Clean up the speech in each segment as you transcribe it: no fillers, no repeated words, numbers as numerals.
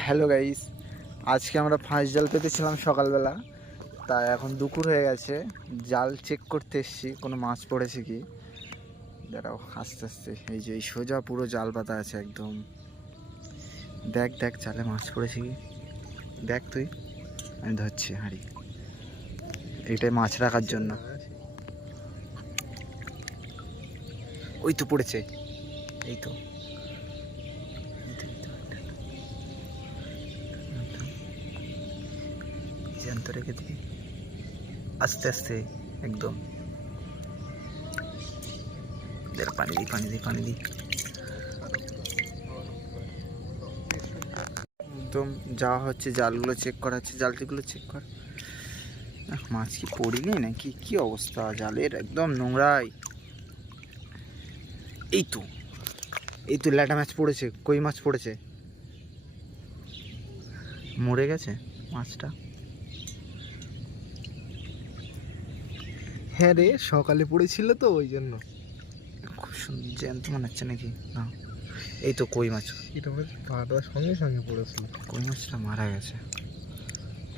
Hello guys, আজকে আমরা ফাঁস জাল পেতেছিলাম সকালবেলা। তাই এখন দুপুর হয়ে গেছে, জাল চেক করতে এসেছি কোনো মাছ পড়েছে কি। দাঁড়াও, আস্তে আস্তে। এই যে এই সোজা পুরো জাল পাতা আছে একদম। দেখ দেখ জালে মাছ পড়েছে কি, দেখ তুই। আমি ধরছি হাঁড়ি, এটাই মাছ রাখার জন্য। ওই তো পড়েছে, এই তো জ্যান্ত রেখে দিই আস্তে আস্তে একদম। পানি দিই পানি দিই পানি দিই একদম। যাওয়া হচ্ছে, জালগুলো চেক করা হচ্ছে, জালটিগুলো চেক কর। মাছ কি পড়িনি নাকি, কি অবস্থা জালের, একদম নোংরাই। এই তো এই তো ল্যাটা মাছ পড়েছে, কই মাছ পড়েছে, মরে গেছে মাছটা। হ্যাঁ রে, সকালে পড়েছিল তো ওই জন্য। খুব সুন্দর জ্যান্ত মনে হচ্ছে নাকি না। এই তো কই মাছ, এটা পাতার সঙ্গে সঙ্গে পড়েছিল। কই মাছটা মারা গেছে।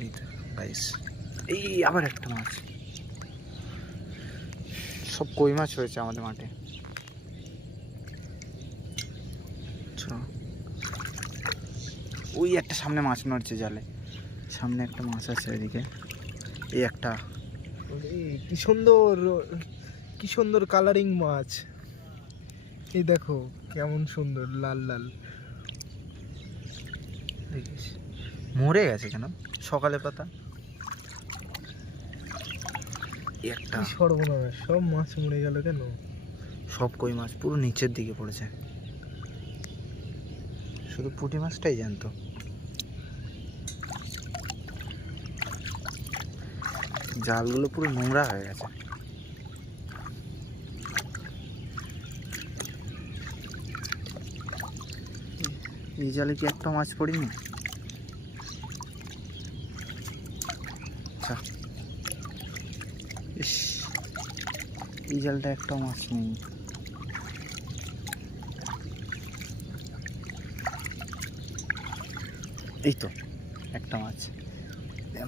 এই তো গাইস, এই আবার একটা মাছ। সব কই মাছ হয়েছে আমাদের মাঠে। ওই একটা সামনে মাছ নড়ছে জালে, সামনে একটা মাছ আছে এদিকে। এই একটা, কি সুন্দর, কি সুন্দর কালারিং মাছ। এই দেখো কেমন সুন্দর লাল লাল। দেখিস মরে গেছে কেন সকালে পাতা। একটা সর্বনাশ, সব মাছ মরে গেল কেন? সব কই মাছ পুরো নিচের দিকে পড়েছে, শুধু পুঁটি মাছটাই জানতো। জালগুলো পুরো নোংরা হয়ে গেছে। এই জালে কি একটা মাছ পড়িনি? আচ্ছা, ইস, এই জালটা একটা মাছ নেই। এই তো একটা মাছ,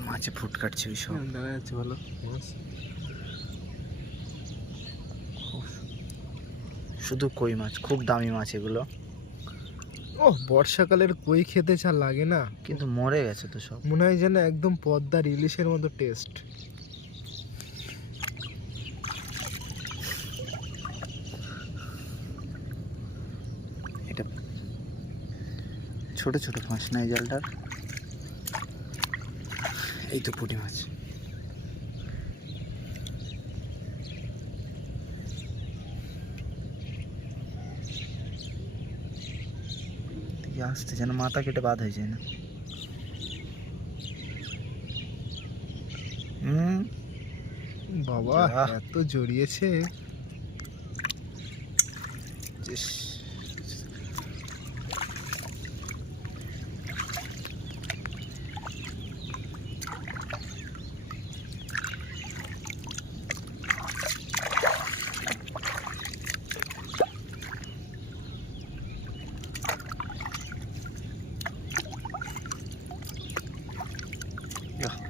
মাছে ফুট কাটছে ওই সব। দেখা যাচ্ছে ভালো মাছ। শুধু কই মাছ, খুব দামি মাছ এগুলো। ও, বর্ষাকালের কই খেতে চা লাগে না, কিন্তু মরে গেছে তো সব। মনে হয় যেন একদম পদ্মার ইলিশের মতো টেস্ট। এটা ছোট ছোট মাছ না এই জালটার। এই তো পুঁটি মাছ। আসতে যেন মাথা কেটে বাদ হয়ে যায় না। বাবা এত জড়িয়েছে।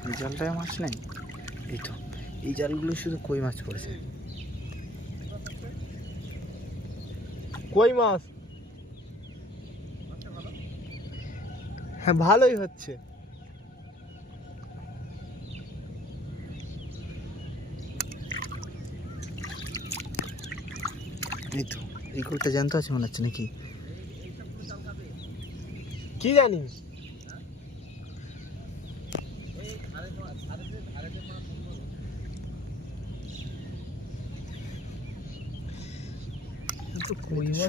এই জালটায় মাছ নেই। এই তো এই জালগুলো শুধু কই মাছ পড়েছে। কই মাছ, হ্যাঁ ভালোই হচ্ছে। এই তো এই কলটা জ্যান্ত আছে মনে হচ্ছে নাকি, কি জানি।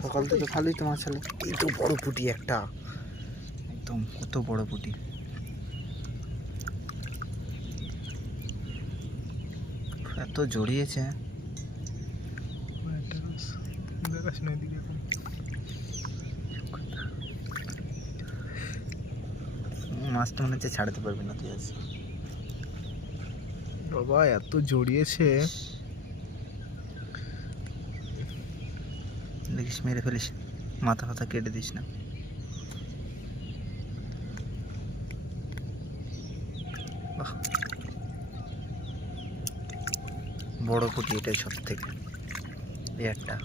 সকাল থেকে ভালোই তো মাছ হলো। এই তো বড় পুঁটি একটা, একদম কত বড় পুঁটি। এত জড়িয়েছে। মাছটা মনে হচ্ছে ছাড়াতে পারবি না তুই আজ। বাবা এত জড়িয়েছে। দেখিস মেরে ফেলিস, মাথা ফাথা কেটে দিস না। বড় পুঁটি, এটাই সব থেকে। এই একটা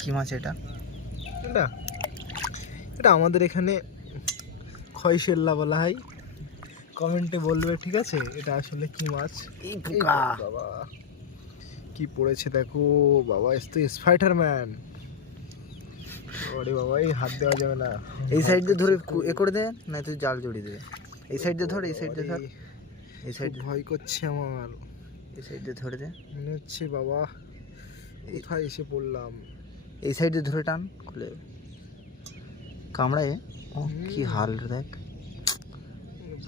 কি মাছ এটা? এটা এটা আমাদের এখানে খয়শেল্লা বলা হয়, কমেন্টে বলবে, ঠিক আছে? এটা আসলে কি মাছ? এই এই পোকা। বাবা কি পড়েছে দেখো বাবা, এস তো স্পাইডারম্যান। ওরে বাবা, এই হাত দেওয়া যাবে না। এই সাইড দিয়ে ধরে এ করে দে, না তুই জাল জড়িয়ে দেবে। এই সাইড দিয়ে ধর, এই সাইড দিয়ে ধর, এই সাইড খুব ভয় করছে আমার, এই সাইড দিয়ে ধরে দে। মনে হচ্ছে বাবা কোথায় এসে পড়লাম। এই সাইড দিয়ে ধরে টান, খুলে কামড়ায়। ও কি হাল রে, দেখ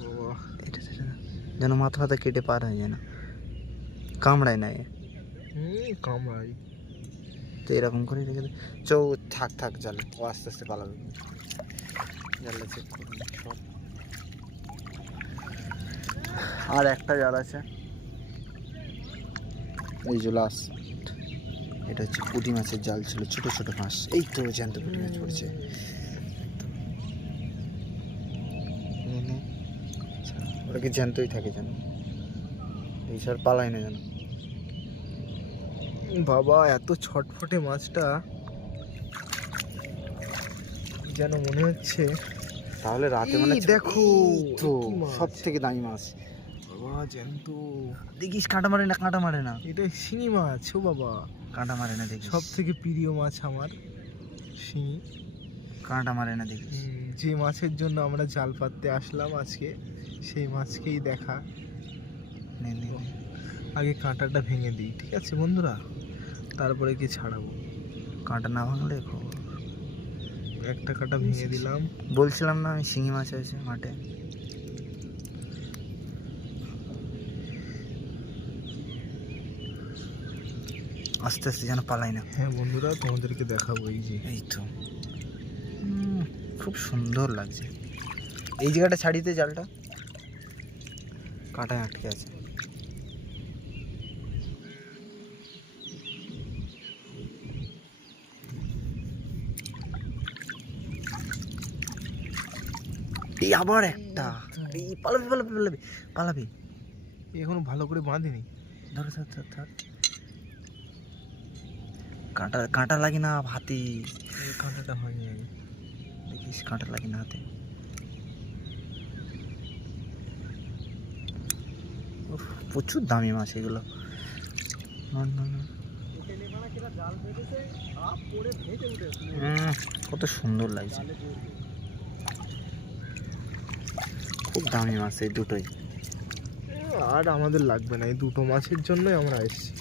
বাবা এটা সেটা না। যেন মাথা ফাথা কেটে পার হয়ে যায় না, কামড়ায় না এ। কামড়াই। তো এরকম করে রেখে দে। চৌ থাক থাক জালে, ও আস্তে আস্তে পালাবে। জালটা চেক করুন সব। আর একটা জাল আছে, এই যে লাস্ট। এটা হচ্ছে পুঁটি মাছের জাল ছিল, ছোট ছোট মাছ। এই তো জ্যান্ত পুঁটি মাছ পড়ছে। নে, নে। আচ্ছা, ওটাকে জ্যান্তই থাকে যেন, এই স্যার পালায় না যেন। বাবা এত ছটফটে মাছটা, যেন মনে হচ্ছে তাহলে রাতে মানে এই দেখো, তো এ কি মাছ? সব থেকে দামি মাছ। বাবা জ্যান্ত। দেখিস কাঁটা মারে না, কাঁটা মারে না, এটা শিঙি মাছ। ও বাবা, কাঁটা মারে না দেখিস। সব থেকে প্রিয় মাছ আমার শিঙি। কাঁটা মারে না দেখিস। যে মাছের জন্য আমরা জাল পাততে আসলাম আজকে, সেই মাছকেই দেখা। নে, নে, নে। আগে কাঁটাটা ভেঙে দিই, ঠিক আছে বন্ধুরা, তারপরে কি ছাড়াবো। কাঁটা না ভাঙলে খবর। একটা কাঁটা ভেঙে দিলাম। বলছিলাম না আমি, শিঙি মাছ আছে মাঠে। আস্তে আস্তে যেন পালাই না। হ্যাঁ বন্ধুরা, তোমাদেরকে দেখাবো। এই যে এই তো খুব সুন্দর লাগছে। এই জায়গাটা ছাড়িতে জালটা, কাঁটায় আটকে আছে। এই আবার একটা, এই পালাবি পালাবি পালাবি পালাবি। এখনো ভালো করে বাঁধিনি। ধর ধর ধর ধর। কাঁটা কাঁটা লাগে না হাতে, এই কাঁটাটা হয়নি আগে। দেখিস কাঁটা লাগে না হাতে। উফ, প্রচুর দামি মাছ এগুলো। না, না, না। কত সুন্দর লাগছে, খুব দামি মাছ এই দুটোই। আর আমাদের লাগবে না, এই দুটো মাছের জন্যই আমরা এসেছি।